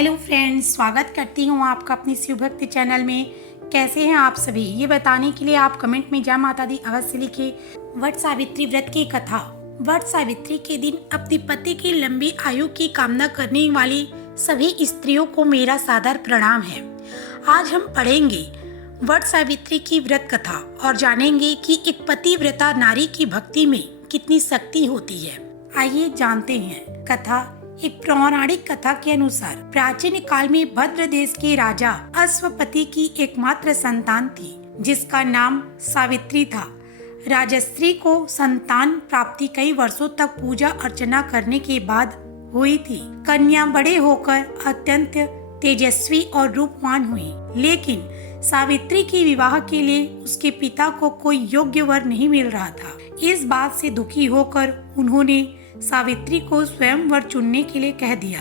Hello friends, स्वागत करती हूँ आपका अपनी शिव भक्ति चैनल में। कैसे हैं आप सभी, ये बताने के लिए आप कमेंट में जय माता दी अवश्य लिखें। वट सावित्री व्रत की कथा। वट सावित्री के दिन अपने पति की लंबी आयु की कामना करने वाली सभी स्त्रियों को मेरा सादर प्रणाम है। आज हम पढ़ेंगे वट सावित्री की व्रत कथा और जानेंगे कि एक पतिव्रता नारी की भक्ति में कितनी शक्ति होती है। आइए जानते हैं कथा। एक पौराणिक कथा के अनुसार प्राचीन काल में भद्र देश के राजा अश्वपति की एकमात्र संतान थी, जिसका नाम सावित्री था। राजश्री को संतान प्राप्ति कई वर्षों तक पूजा अर्चना करने के बाद हुई थी। कन्या बड़े होकर अत्यंत तेजस्वी और रूपवान हुई, लेकिन सावित्री के विवाह के लिए उसके पिता को कोई योग्य वर नहीं मिल रहा था। इस बात से दुखी होकर उन्होंने सावित्री को स्वयंवर चुनने के लिए कह दिया।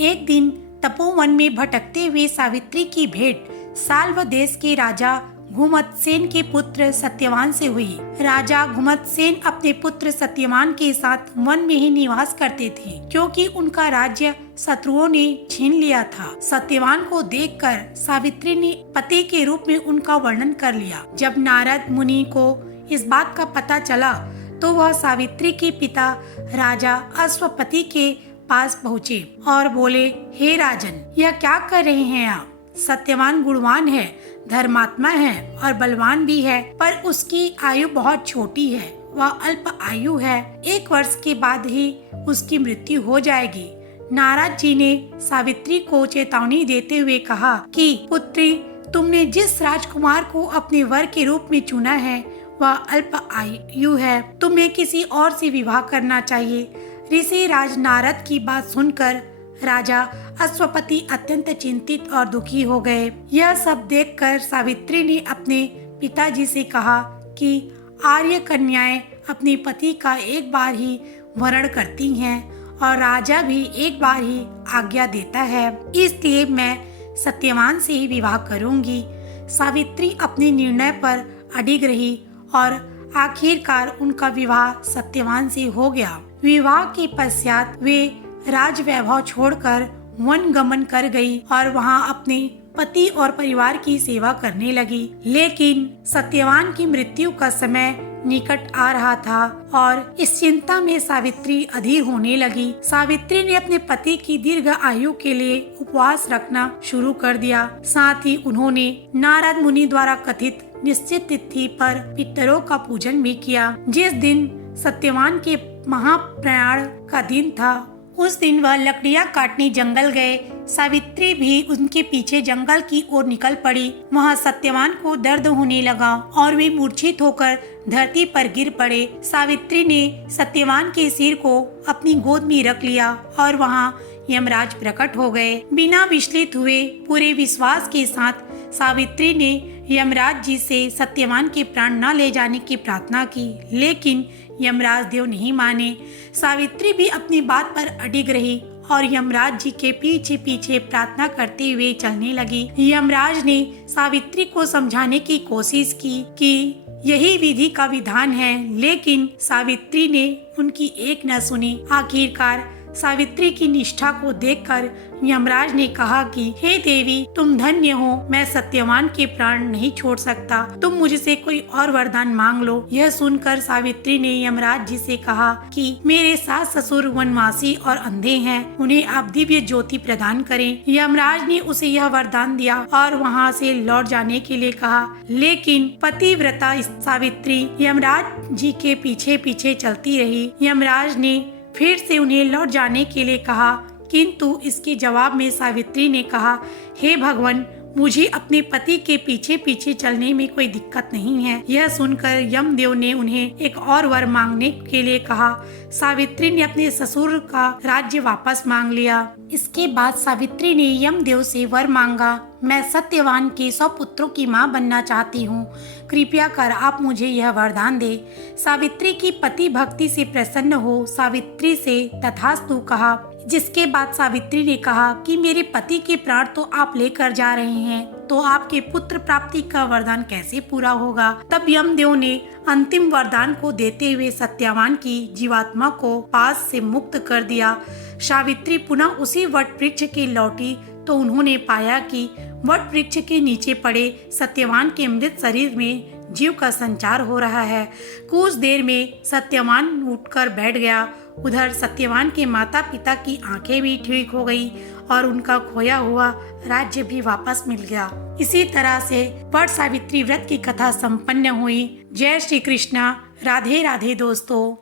एक दिन तपोवन में भटकते हुए सावित्री की भेंट साल्व देश के राजा घुमतसेन के पुत्र सत्यवान से हुई। राजा घुमतसेन अपने पुत्र सत्यवान के साथ वन में ही निवास करते थे, क्योंकि उनका राज्य शत्रुओं ने छीन लिया था। सत्यवान को देखकर सावित्री ने पति के रूप में उनका वर्णन कर लिया। जब नारद मुनि को इस बात का पता चला तो वह सावित्री के पिता राजा अश्वपति के पास पहुँचे और बोले, हे राजन, यह क्या कर रहे हैं आप? सत्यवान गुणवान है, धर्मात्मा है और बलवान भी है, पर उसकी आयु बहुत छोटी है। वह अल्प आयु है, 1 वर्ष के बाद ही उसकी मृत्यु हो जाएगी। नारद जी ने सावित्री को चेतावनी देते हुए कहा कि पुत्री, तुमने जिस राजकुमार को अपने वर के रूप में चुना है वह अल्प आयु है, तुम्हें किसी और से विवाह करना चाहिए। ऋषि राज नारद की बात सुनकर राजा अश्वपति अत्यंत चिंतित और दुखी हो गए। यह सब देखकर सावित्री ने अपने पिताजी से कहा कि आर्य कन्याएं अपने पति का एक बार ही वरण करती हैं और राजा भी एक बार ही आज्ञा देता है, इसलिए मैं सत्यवान से ही विवाह करूंगी। सावित्री अपने निर्णय पर अडिग रही और आखिरकार उनका विवाह सत्यवान से हो गया। विवाह के पश्चात वे राजवैभव छोड़कर वन गमन कर गई और वहां अपने पति और परिवार की सेवा करने लगी। लेकिन सत्यवान की मृत्यु का समय निकट आ रहा था और इस चिंता में सावित्री अधीर होने लगी। सावित्री ने अपने पति की दीर्घ आयु के लिए उपवास रखना शुरू कर दिया। साथ ही उन्होंने नारद मुनि द्वारा कथित निश्चित तिथि पर पितरों का पूजन भी किया। जिस दिन सत्यवान के महाप्रयाण का दिन था, उस दिन वह लकड़ियां काटने जंगल गए। सावित्री भी उनके पीछे जंगल की ओर निकल पड़ी। वहां सत्यवान को दर्द होने लगा और वे मूर्छित होकर धरती पर गिर पड़े। सावित्री ने सत्यवान के सिर को अपनी गोद में रख लिया और वहां यमराज प्रकट हो गए। बिना विचलित हुए पूरे विश्वास के साथ सावित्री ने यमराज जी से सत्यवान के प्राण न ले जाने की प्रार्थना की, लेकिन यमराज देव नहीं माने। सावित्री भी अपनी बात पर अडिग रही और यमराज जी के पीछे पीछे प्रार्थना करते हुए चलने लगी। यमराज ने सावित्री को समझाने की कोशिश की कि यही विधि का विधान है, लेकिन सावित्री ने उनकी एक न सुनी। आखिरकार सावित्री की निष्ठा को देखकर यमराज ने कहा कि हे देवी, तुम धन्य हो, मैं सत्यवान के प्राण नहीं छोड़ सकता, तुम मुझसे कोई और वरदान मांग लो। यह सुनकर सावित्री ने यमराज जी से कहा कि मेरे सास ससुर वनवासी और अंधे हैं, उन्हें आप दिव्य ज्योति प्रदान करें। यमराज ने उसे यह वरदान दिया और वहाँ से लौट जाने के लिए कहा, लेकिन पतिव्रता सावित्री यमराज जी के पीछे पीछे चलती रही। यमराज ने फिर से उन्हें लौट जाने के लिए कहा, किंतु इसके जवाब में सावित्री ने कहा, हे भगवान, मुझे अपने पति के पीछे पीछे चलने में कोई दिक्कत नहीं है। यह सुनकर यमदेव ने उन्हें एक और वर मांगने के लिए कहा। सावित्री ने अपने ससुर का राज्य वापस मांग लिया। इसके बाद सावित्री ने यमदेव से वर मांगा, मैं सत्यवान के 100 पुत्रों की मां बनना चाहती हूँ, कृपया कर आप मुझे यह वरदान दे। सावित्री की पति भक्ति से प्रसन्न हो सावित्री से तथास्तु कहा। जिसके बाद सावित्री ने कहा कि मेरे पति के प्राण तो आप लेकर जा रहे हैं, तो आपके पुत्र प्राप्ति का वरदान कैसे पूरा होगा। तब यमदेव ने अंतिम वरदान को देते हुए सत्यवान की जीवात्मा को पास से मुक्त कर दिया। सावित्री पुनः उसी वट वृक्ष के लौटी तो उन्होंने पाया कि वट वृक्ष के नीचे पड़े सत्यवान के मृत शरीर में जीव का संचार हो रहा है। कुछ देर में सत्यवान उठकर बैठ गया। उधर सत्यवान के माता पिता की आंखें भी ठीक हो गई और उनका खोया हुआ राज्य भी वापस मिल गया। इसी तरह से वट सावित्री व्रत की कथा संपन्न हुई। जय श्री कृष्णा। राधे राधे दोस्तों।